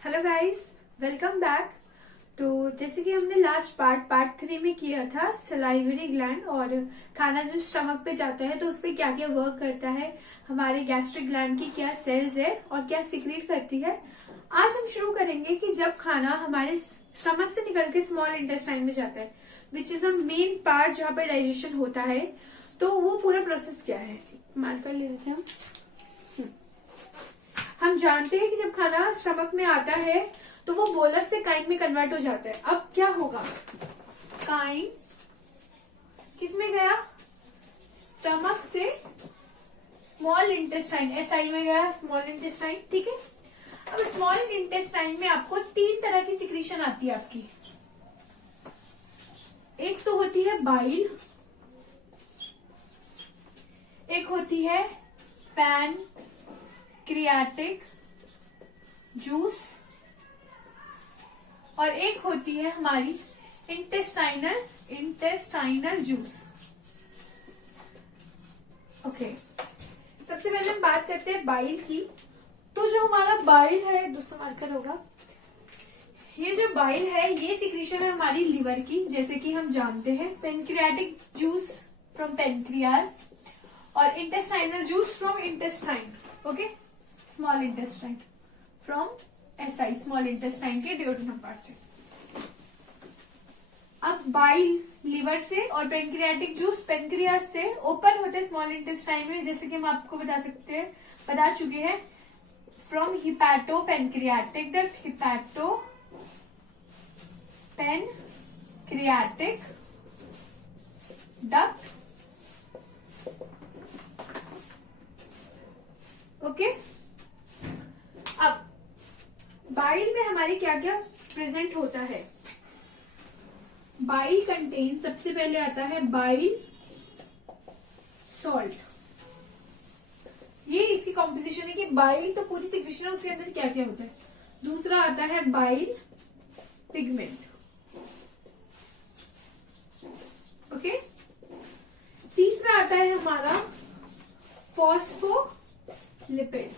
Hello guys, welcome back. तो जैसे कि हमने लास्ट पार्ट 3 में किया था सलाइवरी ग्लैंड और खाना जो स्टमक पे जाता है तो उस पर क्या क्या वर्क करता है, हमारे गैस्ट्रिक ग्लैंड की क्या सेल्स है और क्या सीक्रेट करती है। आज हम शुरू करेंगे कि जब खाना हमारे स्टमक से निकल के स्मॉल इंटेस्टाइन में जाता है, which is a main part जहाँ पे डाइजेशन होता है, तो वो पूरा प्रोसेस क्या है। मार्कर ले लेते हैं हम जानते हैं कि जब खाना स्टमक में आता है तो वो बोलस से काइम में कन्वर्ट हो जाता है। अब क्या होगा, काइम किस में गया, स्टमक से स्मॉल इंटेस्टाइन, एसआई में गया, स्मॉल इंटेस्टाइन। ठीक है, अब स्मॉल इंटेस्टाइन में आपको 3 तरह की सिक्रीशन आती है आपकी। एक तो होती है बाइल, एक होती है पैनक्रियाटिक जूस और एक होती है हमारी इंटेस्टाइनल जूस। ओके, सबसे पहले हम बात करते हैं बाइल की। तो जो हमारा बाइल है, दूसरा मार्कर होगा, ये जो बाइल है ये सिक्रीशन है हमारी लिवर की, जैसे कि हम जानते हैं पेनक्रियाटिक जूस फ्रॉम पेनक्रियाज और intestinal juice from intestine. Okay, small intestine from SI, small intestine के ड्यूडेनम पार्ट से। अब बाइल लिवर से और पेनक्रियाटिक जूस पेनक्रियाज से ओपन होते हैं स्मॉल इंटेस्टाइन में, जैसे कि हम आपको बता चुके हैं from hepato pancreatic duct, hepato pancreatic duct. Okay, अब बाइल में हमारे क्या क्या प्रेजेंट होता है। बाइल कंटेन, सबसे पहले आता है बाइल सॉल्ट। ये इसकी कॉम्पोजिशन है कि बाइल तो पूरी सिक्रीशन है, उसके अंदर क्या क्या होता है। दूसरा आता है बाइल पिगमेंट। ओके, तीसरा आता है हमारा फॉस्फोलिपिड,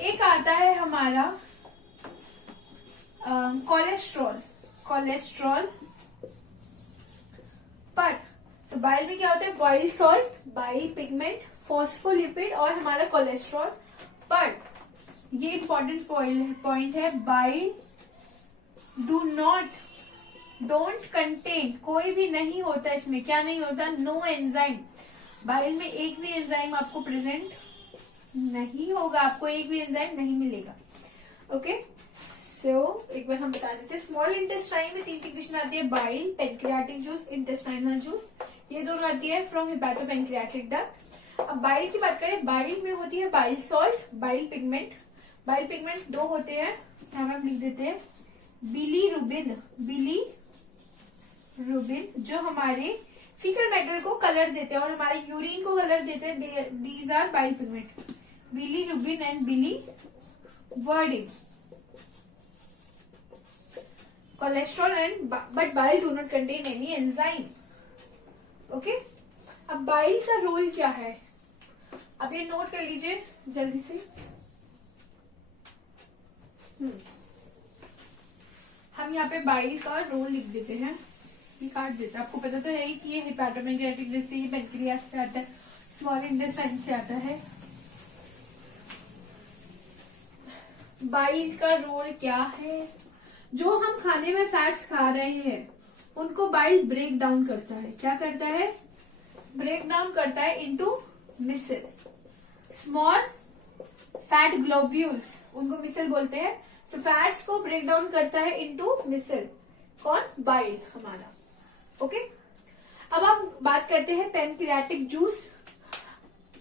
एक आता है हमारा कोलेस्ट्रॉल। पर तो बाइल में क्या होता है, bile salt, bile pigment, phospholipid और हमारा कोलेस्ट्रॉल। पर ये इंपॉर्टेंट पॉइंट है, बाइल डोंट कंटेन, कोई भी नहीं होता इसमें, क्या नहीं होता, नो एंजाइम। बाइल में एक भी एंजाइम आपको प्रेजेंट नहीं होगा, आपको एक भी एंजाइम नहीं मिलेगा। ओके, एक बार हम बता देते हैं, स्मॉल इंटेस्टाइन में 3 सिक्रीशन आती है, bile, pancreatic juice, intestinal juice. ये दोनों आती है फ्रॉम हिपैटो पेनक्रियाटिक डक्ट। अब बाइल की बात करें, बाइल में होती है bile salt, bile pigment. Bile pigment 2 होते हैं, हम लिख देते हैं बिलीरुबिन, जो हमारे फीकल मैटर को कलर देते हैं और हमारे यूरिन को कलर देते हैं। These are bile pigment, bilirubin and biliverdin. Cholesterol and but bile do not contain any enzyme. Okay, अब बाइल का रोल क्या है, अब ये नोट कर लीजिए जल्दी से। हम यहाँ पे बाइल का रोल लिख देते हैं, ये काट देते हैं। आपको पता तो है ही कि ये हिपैटो पेनक्रियाटिक जैसे ये पेनक्रियाज से आता है, स्मॉल इंटेस्टाइन से आता है। बाइल का रोल क्या है, जो हम खाने में फैट्स खा रहे हैं उनको बाइल ब्रेक डाउन करता है। क्या करता है, ब्रेक डाउन करता है इनटू मिसल, स्मॉल फैट ग्लोब्यूल्स, उनको मिसल बोलते हैं। तो फैट्स को ब्रेक डाउन करता है इनटू मिसल, कौन, बाइल हमारा। ओके, अब हम बात करते हैं पेनक्रियाटिक जूस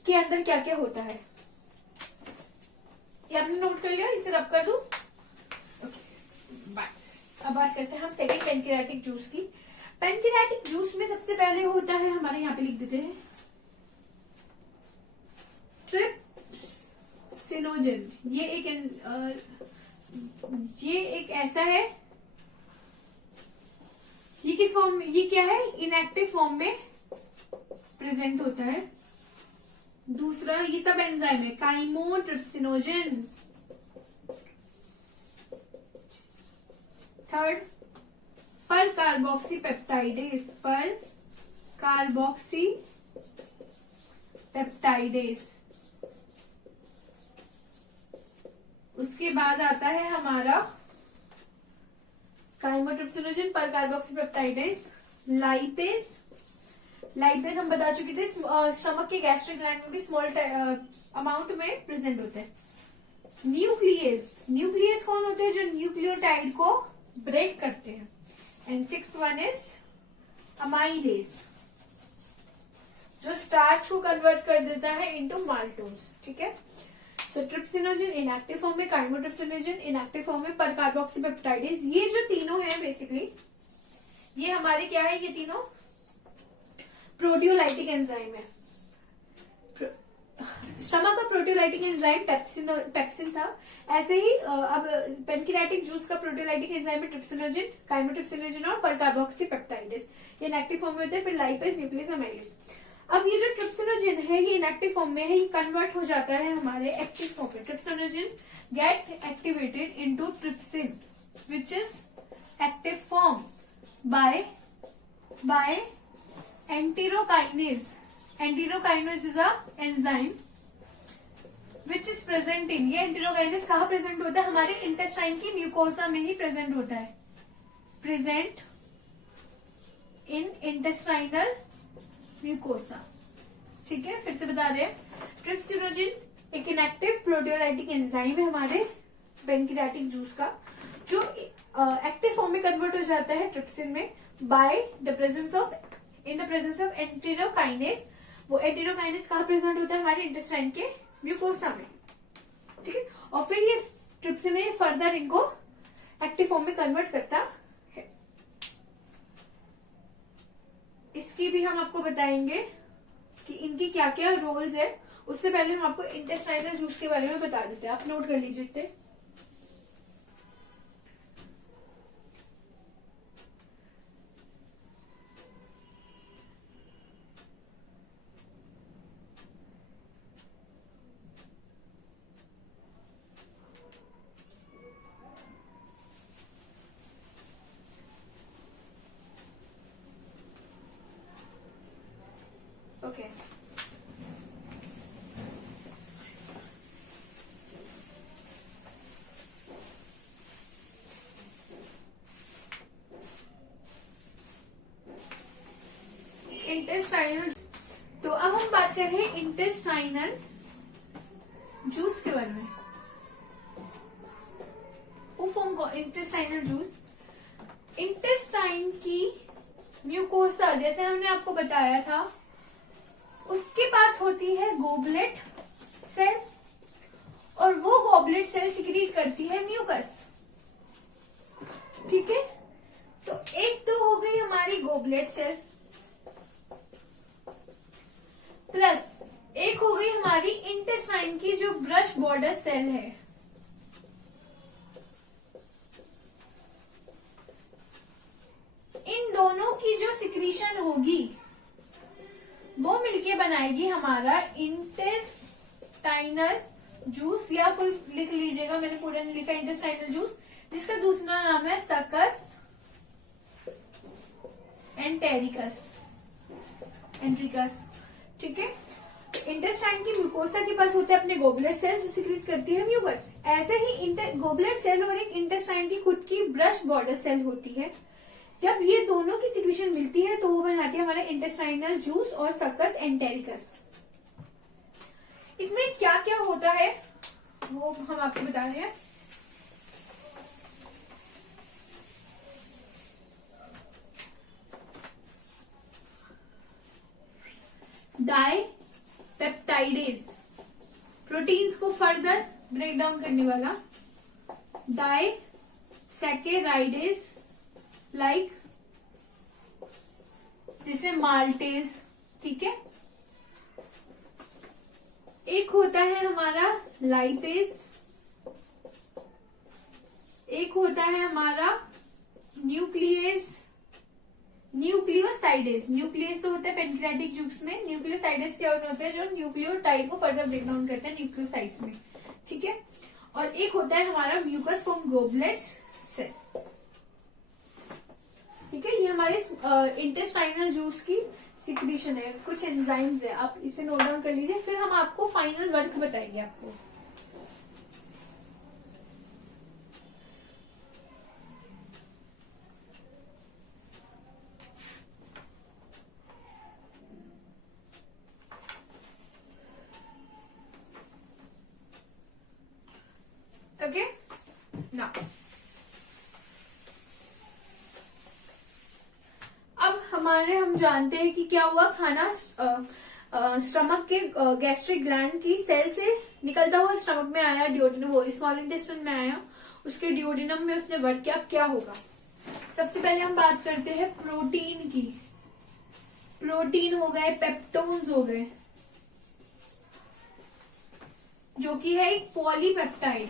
के अंदर क्या क्या होता है। ये आपने नोट कर लिया, इसे रब कर दूं। अब बात करते हैं हम सेकेंड पेनक्रियाटिक जूस की। पेनक्रियाटिक जूस में सबसे पहले होता है हमारे, यहाँ पे लिख देते हैं ट्रिप्सिनोजन। ये एक ऐसा है, ये किस फॉर्म में, ये क्या है, इनएक्टिव फॉर्म में प्रेजेंट होता है। दूसरा ये सब एंजाइम है, काइमोट्रिप्सिनोजन। थर्ड पर कार्बोक्सी पेप्टाइडेज, पर कार्बोक्सी पेप्टाइडेज। उसके बाद आता है हमारा काइमोट्रिप्सिनोजन, पर कार्बोक्सी पेप्टाइडेज, लाइपेज। लाइपेज हम बता चुके थे स्टमक के गैस्ट्रिक ग्लैंड में भी स्मॉल अमाउंट में प्रेजेंट होते हैं। न्यूक्लियस, न्यूक्लियस कौन होते हैं? जो न्यूक्लियोटाइड को ब्रेक करते हैं। And six one is amylase, जो स्टार्च को कन्वर्ट कर देता है इनटू माल्टोज। ठीक है, सो ट्रिप्सिनोजन इनएक्टिव फॉर्म में, काइमोट्रिप्सिनोजन इनएक्टिव फॉर्म में, पर कार्बोक्सी पेप्टाइडेज। ये जो तीनों हैं बेसिकली ये हमारे क्या है? ये तीनों प्रोटियोलाइटिक एंजाइम है। स्टमक का प्रोटियोलाइटिक एंजाइम पेप्सिन था, ऐसे ही अब पेनक्रियाटिक जूस का प्रोटियोलाइटिक एंजाइम है ट्रिप्सिनोजन, काइमोट्रिप्सिनोजन और पर कार्बोक्सी पेप्टाइडेज। ये इनएक्टिव फॉर्म में होते हैं। फिर लाइपेज, न्यूक्लियस, अमाइलेज। अब ये जो ट्रिप्सिनोजन है ये इनएक्टिव फॉर्म में है, ये कन्वर्ट हो जाता है हमारे एक्टिव फॉर्म में। Trypsinogen gate activated into trypsin which is active form by enterokinase. Enterokinase is a enzyme which is present in, ये एंटेरोकाइनेज कहाँ प्रेजेंट होता है? हमारे इंटेस्टाइन की म्यूकोसा में ही प्रेजेंट होता है। Present in intestinal mucosa. ठीक है, फिर से बता रहे हैं, ट्रिप्सिनोजन एक इनएक्टिव प्रोटियोलाइटिक एंजाइम है हमारे पेनक्रियाटिक जूस का, जो एक्टिव फॉर्म में कन्वर्ट हो जाता है ट्रिप्सिन में by the presence of enterokinase. वो एंटेरोकाइनेज कहाँ प्रेजेंट होता है? हमारे इंटेस्टाइन के म्यूकोसा में। ठीक है, और फिर ये ट्रिप्सिन फर्दर इनको एक्टिव फॉर्म में कन्वर्ट करता है। इसकी भी हम आपको बताएंगे कि इनकी क्या क्या रोल्स है। उससे पहले हम आपको इंटेस्टाइनल जूस के बारे में बता देते हैं, आप नोट कर लीजिए इतने। Okay, intestinal. तो अब हम बात कर रहे हैं इंटेस्टाइनल जूस के बारे में। वो फॉर्म को इंटेस्टाइनल जूस, इंटेस्टाइन की म्यूकोसा जैसे हमने आपको बताया था, उसके पास होती है गोबलेट सेल, और वो गोबलेट सेल सिक्रीट करती है म्यूकस। ठीक है, तो एक तो हो गई हमारी गोबलेट सेल, प्लस एक हो गई हमारी इंटेस्टाइन की जो ब्रश बॉर्डर सेल है। इन दोनों की जो सिक्रीशन होगी वो मिलके बनाएगी हमारा इंटेस्टाइनल जूस, या फिर लिख लीजिएगा, मैंने पूरा नहीं लिखा, इंटेस्टाइनल जूस, जिसका दूसरा नाम है सकस एंटेरिकस। ठीक है, इंटेस्टाइन की म्यूकोसा के पास होते हैं अपने गोबलेट सेल जो सिक्रीट करती है म्यूकस। ऐसे ही गोबलेट सेल और एक इंटेस्टाइन की खुद की ब्रश बॉर्डर सेल होती है। जब ये दोनों की सिक्रीशन मिलती है तो वो बनाती है हमारा इंटेस्टाइनल जूस और सकस एंटेरिकस। इसमें क्या क्या होता है वो हम आपको बता रहे हैं। डाइपेप्टाइडेज, प्रोटीन्स को फर्दर ब्रेक डाउन करने वाला। डाइसैकेराइडेज लाइक जैसे माल्टेज। ठीक है, एक होता है हमारा लाइपेज, एक होता है हमारा न्यूक्लियस, न्यूक्लियोसाइडेज, न्यूक्लियस तो होता है पेनक्रियाटिक जूस में, न्यूक्लियोसाइडेज क्या होते हैं, जो न्यूक्लियोटाइड को फर्दर ब्रेक डाउन करते हैं न्यूक्लियोसाइड्स में, ठीक है। और एक होता है हमारा म्यूकस फ्रॉम गोबलेट्स सेल, ठीक है। ये हमारे इंटेस्टाइनल जूस की सिक्रीशन है, कुछ एंजाइम्स है, आप इसे नोट डाउन कर लीजिए, फिर हम आपको फाइनल वर्क बताएंगे आपको। ओके ना, अब हम जानते हैं कि क्या हुआ, खाना स्टमक के गैस्ट्रिक ग्लैंड की सेल से निकलता हुआ स्टमक में आया, डिओडिनम वो स्मॉल इंटेस्टाइन में आया, उसके डिओडिनम में उसने वर्क किया। अब क्या होगा, सबसे पहले हम बात करते हैं प्रोटीन की। प्रोटीन हो गए, पेप्टोन्स हो गए, जो कि है एक पॉलीपेप्टाइड,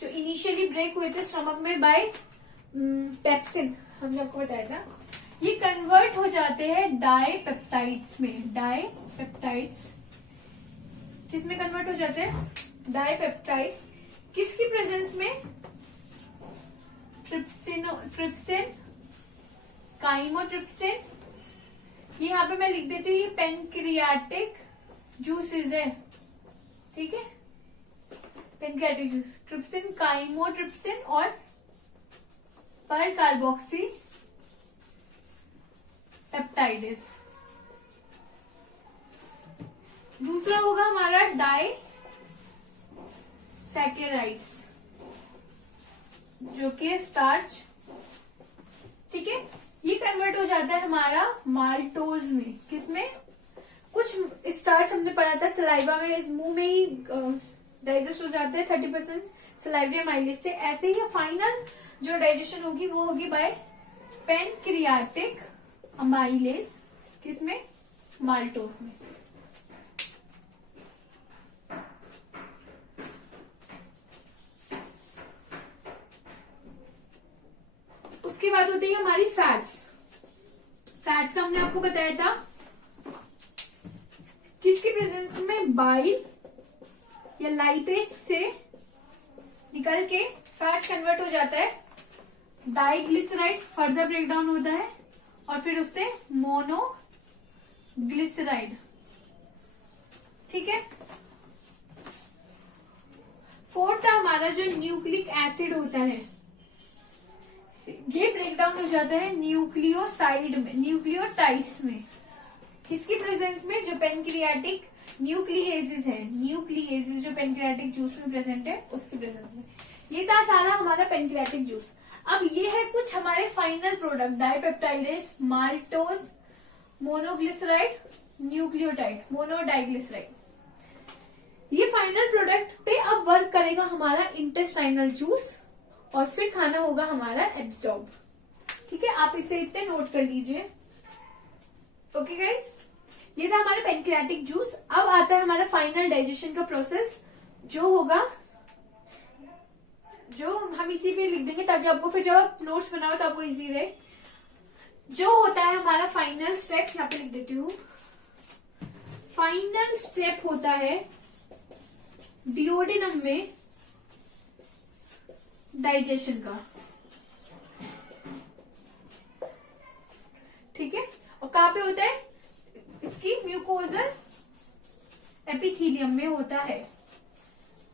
जो इनिशियली ब्रेक हुए थे स्टमक में बाय पेप्सिन, हमने आपको बताया था। ये कन्वर्ट हो जाते हैं डाइपेप्टाइड्स में। डाइपेप्टाइड्स किस में कन्वर्ट हो जाते हैं, डाइपेप्टाइड्स, किसकी प्रेजेंस में, ट्रिप्सिन, काइमोट्रिप्सिन। ये यहाँ पे मैं लिख देती हूँ, ये पेनक्रियाटिक जूसेस है, ठीक है, पेनक्रियाटिक जूस, ट्रिप्सिन, काइमोट्रिप्सिन और पर कार्बोक्सी पेप्टाइडेस। दूसरा होगा हमारा डाइसैकेराइड्स, जो कि स्टार्च, ठीक है। ये कन्वर्ट हो जाता है हमारा माल्टोज में, किसमें, कुछ स्टार्च हमने पढ़ा था सलाइवा में, इस मुंह में ही डाइजेस्ट हो जाता है 30% सलाइवरी माइलेज से। ऐसे ही फाइनल जो डाइजेशन होगी वो होगी बाय पेनक्रियाटिक अमाइलेज, किसमें, माल्टोज में। उसके बाद होती है हमारी फैट्स। फैट्स का हमने आपको बताया था, किसकी प्रेजेंस में, बाइल या लाइपेज से निकल के फैट्स कन्वर्ट हो जाता है डाइग्लिसराइड, फर्दर ब्रेक डाउन होता है और फिर उससे मोनोग्लिसराइड, ठीक है। फोर्थ हमारा जो न्यूक्लिक एसिड होता है, ये ब्रेक डाउन हो जाता है न्यूक्लियोसाइड में, न्यूक्लियोटाइड्स में, किसकी प्रेजेंस में, जो पेनक्रियाटिक न्यूक्लिएजेस है, न्यूक्लिएजेस जो पेनक्रियाटिक जूस में प्रेजेंट है उसकी प्रेजेंस में। ये था सारा हमारा पेनक्रियाटिक जूस। अब ये है कुछ हमारे final product, dipeptidase, maltose, monoglyceride, nucleotide, monodiglyceride. ये फाइनल प्रोडक्ट पे अब वर्क करेगा हमारा इंटेस्टाइनल जूस और फिर खाना होगा हमारा एब्जॉर्ब, ठीक है। आप इसे इतने नोट कर लीजिए, ओके गाइस। ये था हमारा पेनक्रियाटिक जूस। अब आता है हमारा फाइनल डाइजेशन का प्रोसेस, जो होगा, जो हम इसी पे लिख देंगे ताकि आपको फिर जब आप नोट्स बनाओ तो आपको इजी रहे। जो होता है हमारा फाइनल स्टेप, यहाँ पे लिख देती हूँ। फाइनल स्टेप होता है डिओडिनम में डाइजेशन का, ठीक है। और कहाँ पे होता है, इसकी म्यूकोजल एपिथेलियम में होता है,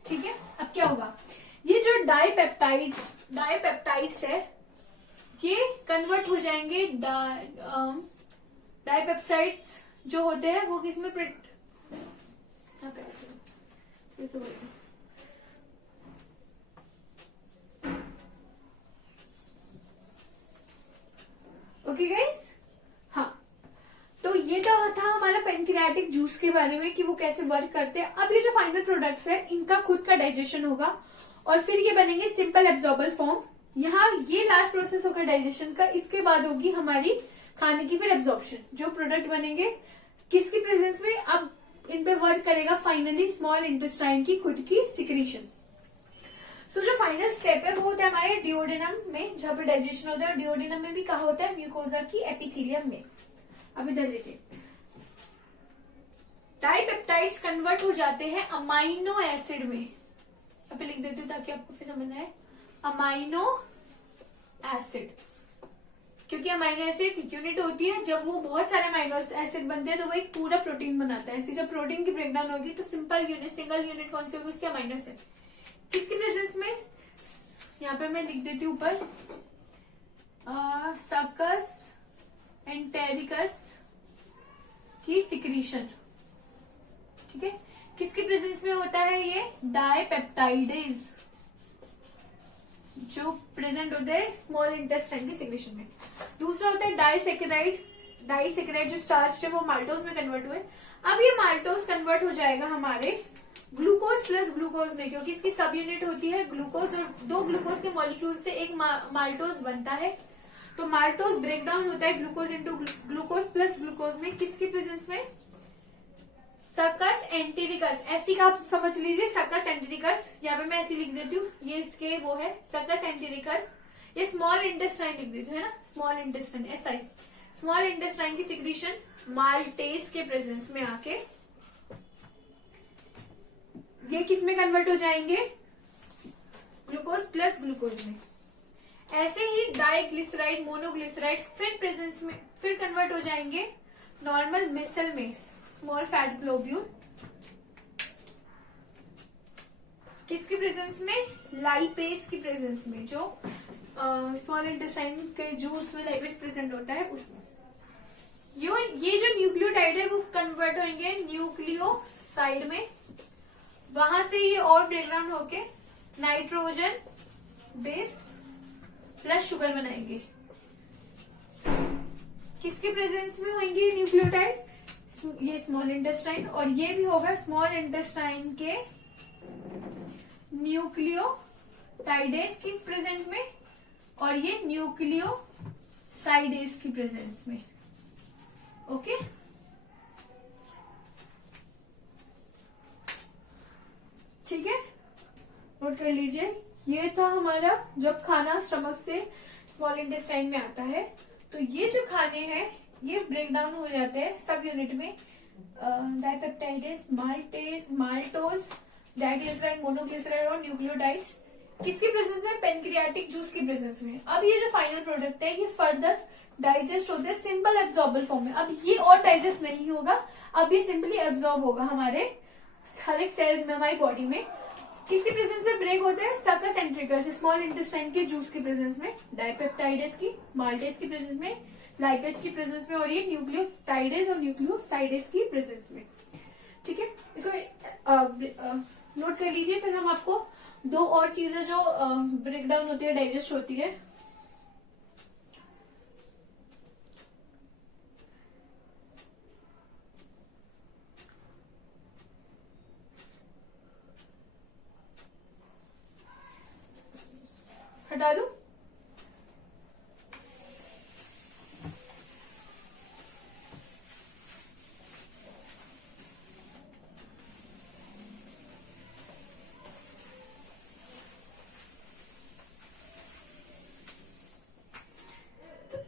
ठीक है। अब क्या होगा, ये जो डाइपेप्टाइड्स है ये कन्वर्ट हो जाएंगे, डाइपेप्टाइड्स जो होते हैं वो किसमें, ओके गाइस। हाँ, तो ये तो था हमारा पेनक्रियाटिक जूस के बारे में कि वो कैसे वर्क करते हैं। अब ये जो फाइनल प्रोडक्ट्स है इनका खुद का डाइजेशन होगा और फिर ये बनेंगे सिंपल एब्जॉर्बल फॉर्म। यहाँ ये लास्ट प्रोसेस होगा डाइजेशन का, इसके बाद होगी हमारी खाने की फिर एब्जॉर्प्शन। जो प्रोडक्ट बनेंगे किसकी प्रेजेंस में, अब इन पे वर्क करेगा फाइनली स्मॉल इंटेस्टाइन की खुद की सिक्रीशन। सो जो फाइनल स्टेप है वो होता है हमारे डिओडेनम में, जहां पे डाइजेशन होता है। डिओडेनम में भी कहा होता है म्यूकोजा की एपिथेलियम में। अब इधर देखिए, डाइपेप्टाइड्स कन्वर्ट हो जाते हैं अमाइनो एसिड में। यहाँ पे लिख देती हूँ ताकि आपको फिर समझना है, अमाइनो एसिड। क्योंकि अमाइनो एसिड यूनिट होती है, जब वो बहुत सारे अमाइनो एसिड बनते हैं तो वो एक पूरा प्रोटीन बनाता है। ऐसी जब प्रोटीन की ब्रेकडाउन होगी तो सिंपल यूनिट, सिंगल यूनिट कौन सी होगी, उसकी अमाइनो एसिड। किसकी प्रेजेंस में, यहाँ पे मैं लिख देती हूँ ऊपर, सकस एंटेरिकस की सिक्रीशन। ठीक है, किसकी प्रेजेंस में होता है ये, डाइपेप्टाइडेज, जो प्रेजेंट होते हैं स्मॉल इंटेस्टाइन की सिक्रीशन में। दूसरा होता है डाइसेकेराइड। डाइसेकेराइड जो स्टार्च है वो माल्टोज में कन्वर्ट हुए। अब ये माल्टोज कन्वर्ट हो जाएगा हमारे ग्लूकोज प्लस ग्लूकोज में, क्योंकि इसकी सब यूनिट होती है ग्लूकोज, और दो ग्लूकोज के मॉलिक्यूल से एक माल्टोज बनता है। तो माल्टोज ब्रेकडाउन होता है glucose into glucose plus glucose में। किसकी प्रेजेंस में, सकस एंटेरिकस। ऐसी का आप समझ लीजिए, सकस एंटेरिकस, यहाँ पे मैं ऐसी लिख देती हूँ, ये इसके वो है सकस एंटेरिकस। ये स्मॉल इंटेस्टाइन लिख देती हूँ, है ना, small intestine, SI। Small intestine की सिक्रीशन माल्टेज के प्रेजेंस में आके ये किस में कन्वर्ट हो जाएंगे, ग्लूकोज प्लस ग्लूकोज में। ऐसे ही डाइग्लिसराइड, मोनोग्लिसराइड फिर प्रेजेंस में, फिर कन्वर्ट हो जाएंगे नॉर्मल मिसल में, स्मॉल फैट ग्लोब्यूल। किसकी प्रेजेंस में, लाइपेज की प्रेजेंस में, जो स्मॉल इंटेस्टाइन के जूस में लाइपेज प्रेजेंट होता है उसमें। ये जो न्यूक्लियोटाइड है वो कन्वर्ट होंगे न्यूक्लियोसाइड में, वहां से ये और ब्रेकडाउन होके नाइट्रोजन बेस प्लस शुगर बनाएंगे। किसके प्रेजेंस में होंगे न्यूक्लियोटाइड, ये स्मॉल इंटेस्टाइन, और ये भी होगा स्मॉल इंटेस्टाइन के न्यूक्लियोटाइडेज की प्रेजेंट में, और ये न्यूक्लियोसाइडेज की प्रेजेंस में। ओके, ठीक है, नोट कर लीजिए। ये था हमारा जब खाना स्टमक से स्मॉल इंटेस्टाइन में आता है, तो ये जो खाने हैं ये ब्रेकडाउन हो जाते हैं सब यूनिट में, dipeptidase, maltase, maltose, diglyceride, monoglyceride और न्यूक्लियोटाइड्स। किसकी प्रेजेंस में, पेनक्रियाटिक जूस की प्रेजेंस में। अब ये जो फाइनल प्रोडक्ट है ये फर्दर डाइजेस्ट होते हैं सिंपल एब्जॉर्बल फॉर्म में। अब ये और डाइजेस्ट नहीं होगा, अब ये सिंपली एब्जॉर्ब होगा हमारे हर एक सेल्स में, हमारी बॉडी में। किसकी प्रेजेंस में ब्रेक होते हैं, सकस एंटेरिकस, स्मॉल इंटेस्टाइन के जूस की प्रेजेंस में, डाइपेप्टाइडेज की, माल्टेज की प्रेजेंस में, लाइपेज की प्रेजेंस में, और ये न्यूक्लियोटाइडेज और न्यूक्लियोसाइडेज की प्रेजेंस में। ठीक है, इसको नोट कर लीजिए। फिर हम आपको दो और चीजें जो ब्रेकडाउन होती है, डाइजेस्ट होती है, हटा दूं।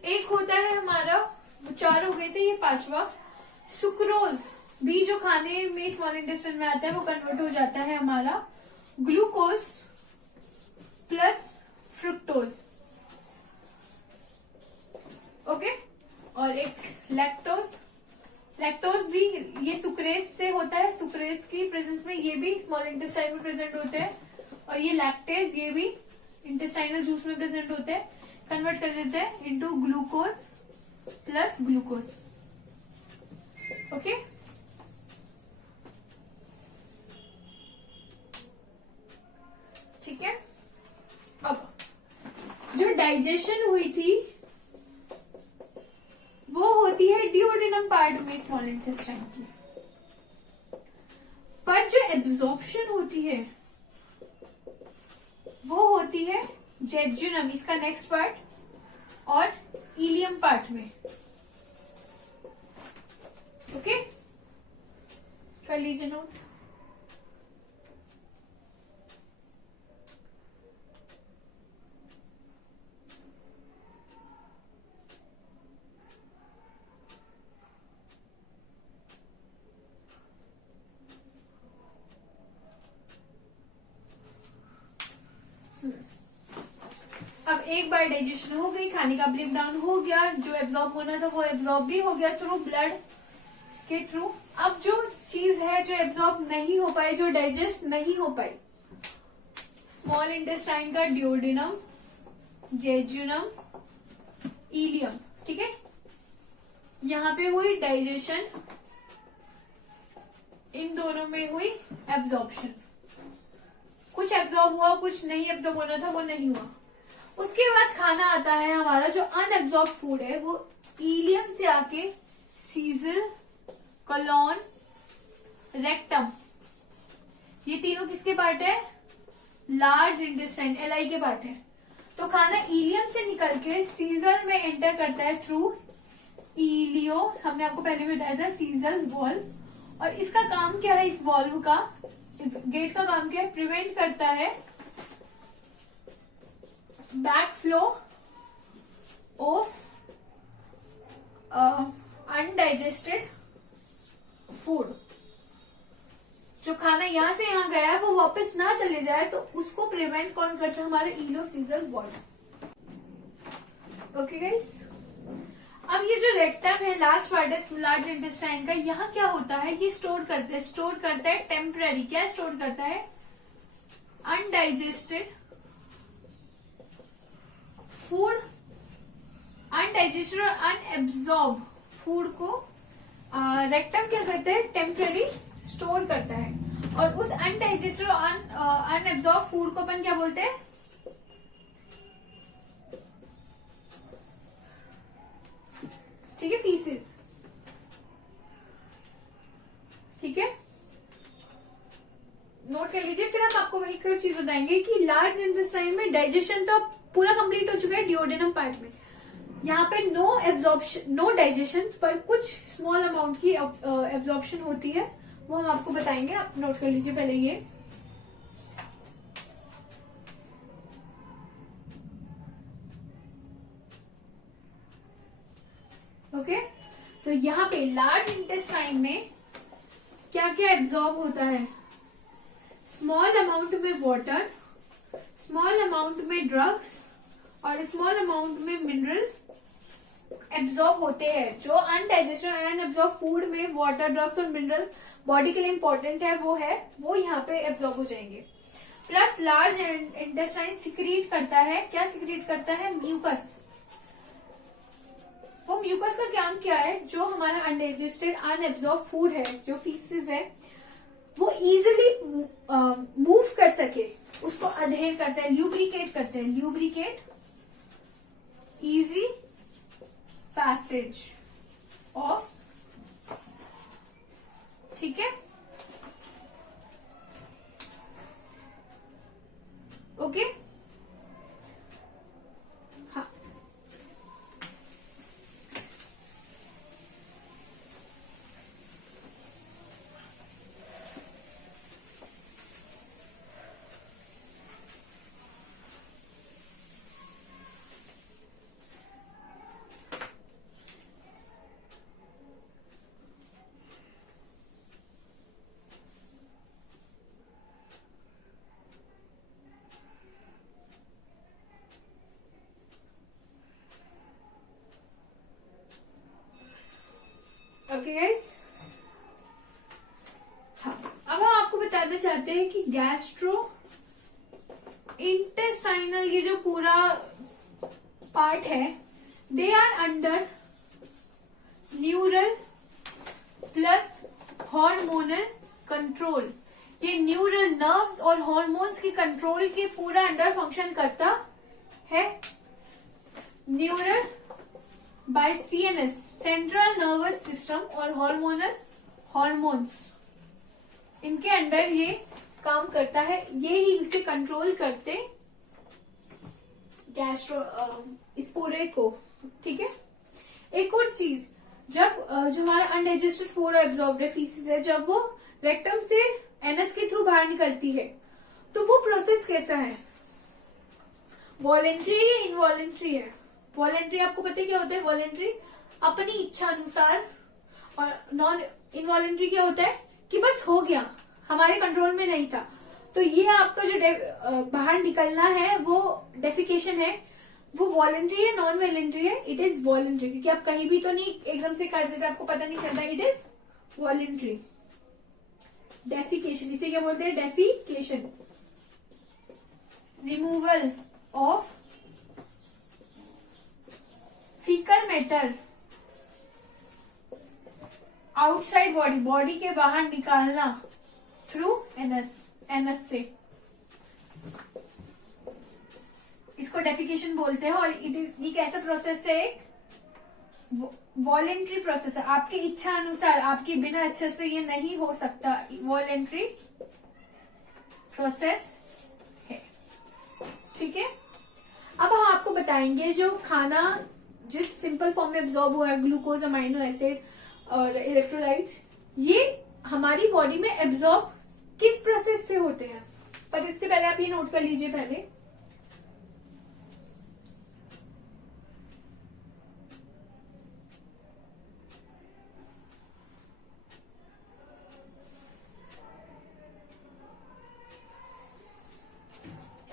एक होता है हमारा, चार हो गए थे, ये पांचवा, सुक्रोज भी जो खाने में स्मॉल इंटेस्टाइन में आता है वो कन्वर्ट हो जाता है हमारा ग्लूकोज प्लस फ्रुक्टोज। ओके, और एक लैक्टोज। लैक्टोज भी ये सुक्रेज से होता है, सुक्रेज की प्रेजेंस में ये भी स्मॉल इंटेस्टाइन में प्रेजेंट होते हैं, और ये लैक्टेज ये भी इंटेस्टाइनल जूस में प्रेजेंट होते हैं, कन्वर्ट कर देते हैं into glucose plus glucose. Okay, ठीक है। अब जो डाइजेशन हुई थी वो होती है डिओडेनम पार्ट में स्मॉल इंटेस्टाइन की, पर जो एब्जॉर्प्शन होती है वो होती है जेजुनम, इसका नेक्स्ट पार्ट, और इलियम पार्ट में। ओके, कर लीजिए नोट। एक बार डाइजेशन हो गई, खाने का ब्रेक डाउन हो गया, जो एब्जॉर्ब होना था वो एब्जॉर्ब भी हो गया थ्रू ब्लड के थ्रू। अब जो चीज है जो एब्जॉर्ब नहीं हो पाई, जो डाइजेस्ट नहीं हो पाई, स्मॉल इंटेस्टाइन का ड्यूोडेनम, जेजुनम, इलियम, ठीक है, यहाँ पे हुई डाइजेशन, इन दोनों में हुई एब्जॉर्प्शन। कुछ एब्जॉर्ब हुआ, कुछ नहीं एब्जॉर्ब होना था वो नहीं हुआ। उसके बाद खाना आता है हमारा जो अनएब्जॉर्ब फूड है, वो इलियम से आके सीजल, कोलोन, रेक्टम, ये तीनों किसके पार्ट है? लार्ज इंटेस्टाइन, LI के पार्ट है। तो खाना इलियम से निकल के सीजल में एंटर करता है थ्रू इलियो, हमने आपको पहले बताया था, सीजल वॉल्व। और इसका काम क्या है, इस वॉल्व का, इस गेट का काम क्या है? प्रिवेंट करता है back flow of undigested food. जो खाना यहां से यहां गया है वो वापस ना चले जाए, तो उसको प्रिवेंट कौन करता है? हमारे इलोसीजल वॉल्व। ओके गाइस, अब ये जो रेक्टम है, लास्ट पार्ट है लार्ज इंटेस्टाइन का, यहाँ क्या होता है? ये स्टोर करता है टेम्पररी। क्या स्टोर करता है? अनडाइजेस्टेड फूड, अनडाइजेस्टेड और अनएब्जॉर्ब फूड को रेक्टम क्या करता है? टेम्पररी स्टोर करता है। और उस अनडाइजेस्टेड और अनएब्जॉर्ब फूड को अपन क्या बोलते हैं? ठीक है, फीसिस। ठीक है, नोट कर लीजिए। फिर हम आपको वही चीज बताएंगे कि लार्ज इंटेस्टाइन में डाइजेशन तो पूरा कंप्लीट हो चुका है ड्यूोडेनम पार्ट में। यहाँ पे नो एब्जॉर्प्शन, नो डाइजेशन, पर कुछ स्मॉल अमाउंट की एब्जॉर्प्शन होती है, वो हम आपको बताएंगे। आप नोट कर लीजिए पहले ये। ओके, सो यहाँ पे लार्ज इंटेस्टाइन में क्या क्या एब्जॉर्ब होता है? स्मॉल अमाउंट में वाटर, स्मॉल अमाउंट में ड्रग्स और स्मॉल अमाउंट में मिनरल एब्जॉर्ब होते हैं। जो अनडाइजेस्टेड और अनएब्जॉर्ब फूड में वाटर, ड्रग्स और मिनरल्स बॉडी के लिए इंपॉर्टेंट है, वो यहाँ पे एब्जॉर्ब हो जाएंगे। प्लस लार्ज इंटेस्टाइन सिक्रीट करता है, क्या सिक्रीट करता है? म्यूकस। वो म्यूकस का काम क्या है? जो हमारा अनडाइजेस्टेड अनएब्जॉर्ब फूड है, जो फीसिस है, वो इजिली मूव कर सके, उसको अधेर करता है, ल्यूब्रिकेट करते हैं। ल्यूब्रिकेट, इजी पैसेज ऑफ, ठीक है, ओके। हाँ, ओके गाइस, हाँ, अब हम आपको बताना चाहते हैं कि गैस्ट्रो इंटेस्टाइनल ये जो पूरा पार्ट है, they are under neural plus hormonal control. ये न्यूरल नर्व्स और हार्मोन्स के कंट्रोल के पूरा अंडर फंक्शन करता है। Neural by CNS, central nervous system, और हार्मोनल, हार्मोन्स, इनके अंडर ये काम करता है। ये ही इसे कंट्रोल करते गैस्ट्रो, इस पूरे को, ठीक है। एक और चीज, जब जो हमारा अनडाइजेस्टेड फूड एब्जॉर्ब्ड है, फीसिस है, जब वो रेक्टम से एनस के थ्रू बाहर निकलती है, तो वो प्रोसेस कैसा है? वॉलेंट्री या इनवॉलेंट्री है? वॉलेंट्री आपको पता है क्या होता है? वॉलेंट्री अपनी इच्छा अनुसार, और नॉन इनवॉलेंट्री क्या होता है कि बस हो गया, हमारे कंट्रोल में नहीं था। तो ये आपका जो बाहर निकलना है वो डेफिकेशन है, वो वॉलेंट्री है नॉन वॉलेंट्री है? इट इज वॉलेंट्री, क्योंकि आप कहीं भी तो नहीं एकदम से कर देते, आपको पता नहीं चलता, इट इज वॉलेंट्री। डेफिकेशन, इसे क्या बोलते हैं? Defecation, removal of faecal matter outside body, body के बाहर निकालना थ्रू एनस, एनस से, इसको डेफिकेशन बोलते हैं। और इट इज, ये कैसा प्रोसेस है? एक वॉलेंट्री प्रोसेस है, आपकी इच्छा अनुसार, आपकी बिना इच्छा से ये नहीं हो सकता, वॉलेंट्री प्रोसेस है। ठीक है, अब हम आपको बताएंगे जो खाना जिस सिंपल फॉर्म में एब्जॉर्ब हुआ है, ग्लूकोज, अमाइनो एसिड और इलेक्ट्रोलाइट्स, ये हमारी बॉडी में एब्जॉर्ब किस प्रोसेस से होते हैं। पर इससे पहले आप ये नोट कर लीजिए पहले,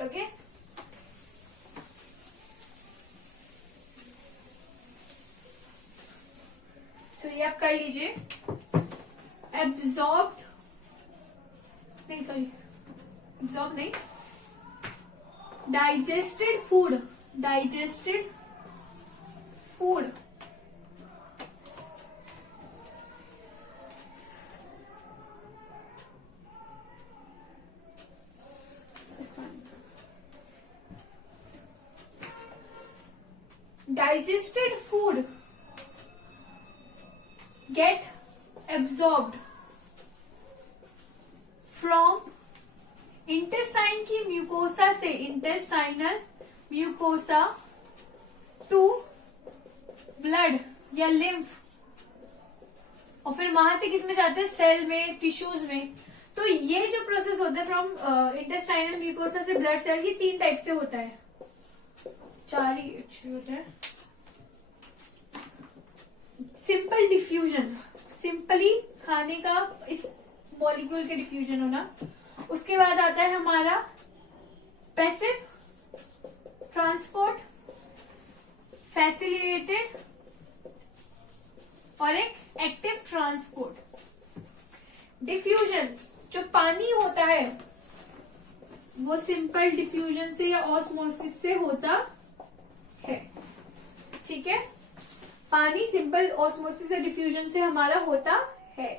ओके। तो ये आप कर लीजिए, एब्जॉर्ब नहीं, सॉरी एब्जॉर्ब नहीं, digested food, digested food digested food get absorbed from intestine की म्यूकोसा से, इंटेस्टाइनल म्यूकोसा टू ब्लड या लिम्फ, और फिर वहां से किस में जाते हैं? सेल में, टिश्यूज में। तो ये जो प्रोसेस होता है फ्रॉम इंटेस्टाइनल म्यूकोसा से ब्लड सेल, ये 3 टाइप से होता है, 4 ही होता है। सिंपल डिफ्यूजन, सिंपली खाने का इस मॉलिक्यूल के डिफ्यूजन होना। उसके बाद आता है हमारा पैसिव ट्रांसपोर्ट, फैसिलिटेटेड, और एक एक्टिव ट्रांसपोर्ट। डिफ्यूजन, जो पानी होता है वो सिंपल डिफ्यूजन से या ऑस्मोसिस से होता है। ठीक है, पानी सिंपल ऑस्मोसिस या डिफ्यूजन से हमारा होता है।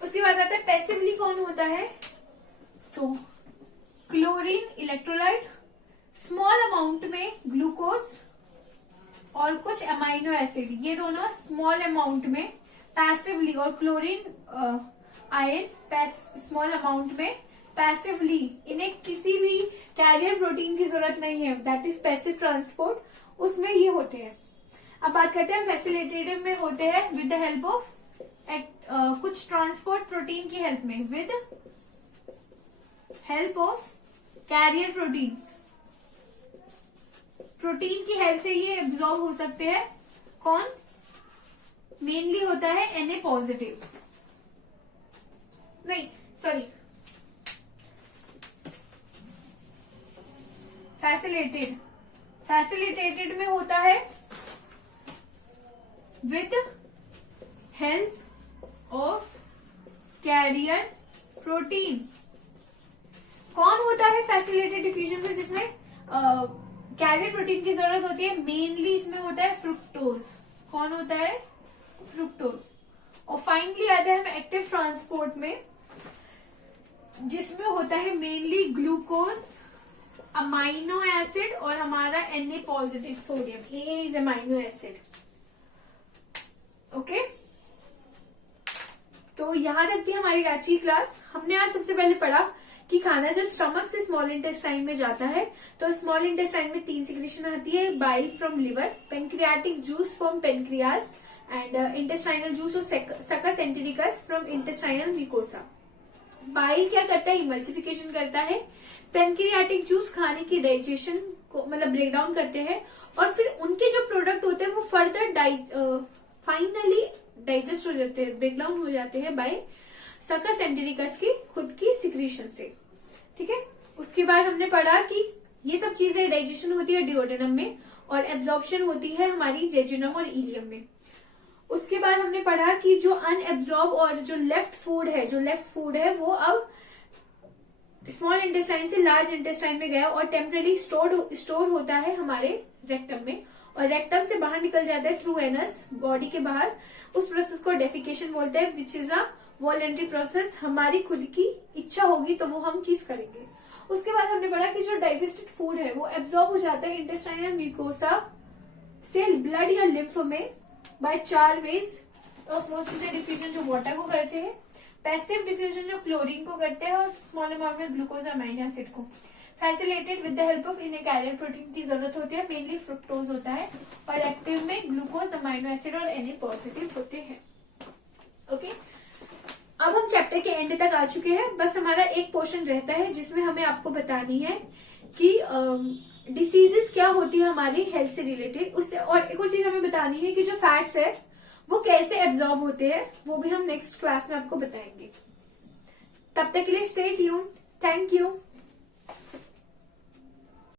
उसके बाद आता है पैसिवली, कौन होता है? So chlorine electrolyte, small amount में ग्लूकोज और कुछ अमाइनो एसिड, ये दोनों स्मॉल अमाउंट में पैसिवली, और क्लोरीन आयन स्मॉल अमाउंट में पैसिवली, इन्हें किसी भी कैरियर प्रोटीन की जरूरत नहीं है, दैट इज पैसिव ट्रांसपोर्ट, उसमें ये होते हैं। अब बात करते हैं फैसिलिटेटिव में होते हैं विद द हेल्प ऑफ कुछ ट्रांसपोर्ट प्रोटीन की हेल्प में, with help of carrier protein, protein की हेल्प से ये एब्जॉर्ब हो सकते हैं। कौन? मेनली होता है Na पॉजिटिव, नहीं सॉरी, फैसिलिटेटेड, फैसिलिटेटेड में होता है with help of carrier protein. कौन होता है फैसिलिटेटेड डिफ्यूजन से जिसमें कैरियर प्रोटीन की जरूरत होती है? मेनली इसमें होता है फ्रुक्टोज। कौन होता है? फ्रुक्टोज। और फाइनली आते हैं हम एक्टिव ट्रांसपोर्ट में, जिसमें होता है मेनली ग्लूकोज, अमाइनो एसिड और हमारा Na positive sodium, A is amino acid. Okay, तो यहां तक थी हमारी आज की क्लास। हमने आज सबसे पहले पढ़ा कि खाना जब स्टमक से स्मॉल इंटेस्टाइन में जाता है तो स्मॉल इंटेस्टाइन में 3 सिक्रेशन आती है, bile from liver, pancreatic juice from pancreas and intestinal juice और सकस entericus from intestinal mucosa. Bile क्या करता है? इमल्सिफिकेशन करता है। पेनक्रियाटिक जूस खाने की डाइजेशन को मतलब ब्रेक डाउन करते हैं, और फिर उनके जो प्रोडक्ट होते हैं वो फर्दर फाइनली डाइजेस्ट हो जाते हैं, ब्रेक डाउन हो जाते हैं बाय सकस एंटेरिकस की खुद की सिक्रीशन से। ठीक है, उसके बाद हमने पढ़ा कि ये सब चीजें डाइजेशन होती है डिओडेनम में और एब्जॉर्प्शन होती है हमारी जेजुनम और इलियम में। उसके बाद हमने पढ़ा कि जो अनएब्जॉर्ब और जो लेफ्ट फूड है वो अब स्मॉल इंटेस्टाइन से लार्ज इंटेस्टाइन में गया और टेम्पररी स्टोर होता है हमारे रेक्टम में, और रेक्टम से बाहर निकल जाता है थ्रू एनस बॉडी के बाहर। उस प्रोसेस को डेफिकेशन बोलते हैं, which is a voluntary process. हमारी खुद की इच्छा होगी तो वो हम चीज करेंगे। उसके बाद हमने पढ़ा कि जो डाइजेस्टेड फूड है वो एब्जॉर्ब हो जाता है इंटेस्टाइनल म्यूकोसा से ब्लड या लिम्फ में बाय 4 वेज। ऑस्मोसिस या डिफ्यूजन जो वाटर को करते हैं, पैसिव डिफ्यूजन जो क्लोरीन को करते हैं, और स्मॉल अमाउंट में ग्लूकोज अमाइनो एसिड को। Facilitated with the help of in carrier protein की जरूरत होती है, मेनली फ्रुक्टोज होता है, और एक्टिव में ग्लूकोज अमाइनो एसिड और Na पॉजिटिव होते हैं। ओके, अब हम चैप्टर के एंड तक आ चुके हैं। बस हमारा एक पोर्शन रहता है जिसमें हमें आपको बतानी है कि डिसीजेस क्या होती है हमारी हेल्थ से रिलेटेड। उससे और एक और चीज हमें बतानी है कि जो फैट्स है वो कैसे एब्जॉर्ब होते हैं, वो भी हम नेक्स्ट क्लास में आपको बताएंगे। तब तक के लिए स्टे ट्यून्ड। Thank you.